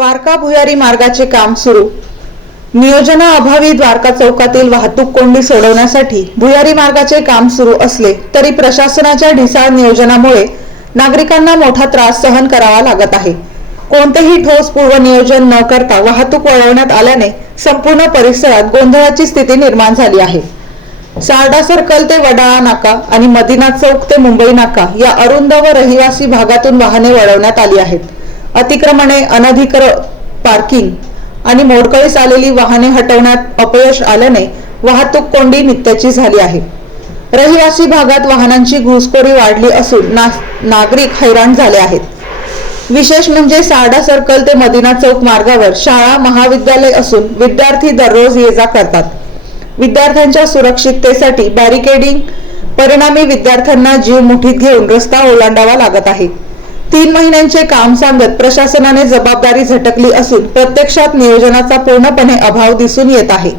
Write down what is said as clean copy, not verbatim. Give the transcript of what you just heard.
द्वारका भुयारी मार्गाचे काम सुरू। नियोजनाअभावी द्वारका चौकातील वाहतूक कोंडी सोडवण्यासाठी भुयारी मार्गाचे काम सुरू असले तरी प्रशासनाच्या ढिसाळ नियोजनामुळे नागरिकांना मोठा त्रास सहन करावा लागत आहे। कोणतेही ठोस पूर्वनियोजन न करता वाहतूक वळवण्यात आल्याने संपूर्ण परिसरात गोंधळाची स्थिती निर्माण झाली आहे। सारडा सर्कल ते वडाळा नाका आणि मदिना चौक ते मुंबई नाका या अरुंद व रहिवासी भागातून वाहने वळवण्यात आली आहेत। अतिक्रमणे, अनधिकृत पार्किंग आणि मोडकळीस आलेली वाहने हटवण्यात अपयश आल्याने वाहतूक कोंडी नित्याची झाली आहे। रहिवासी भागात वाहनांची घुसखोरी वाढली असून नागरिक हैराण झाले आहेत। विशेष म्हणजे सारडा सर्कल ते मदिना चौक मार्गावर शाळा महाविद्यालय असून विद्यार्थी दररोज ये-जा करतात। विद्यार्थ्यांच्या सुरक्षिततेसाठी बॅरिकेडिंग परिणामी विद्यार्थ्यांना जीव मुठीत घेऊन रस्ता ओलांडावा लागत आहे। 3 महिन्यांचे काम सांगत प्रशासनाने जबाबदारी झटकली असून प्रत्यक्षात नियोजनाचा पूर्णपणे अभाव दिसून येत आहे।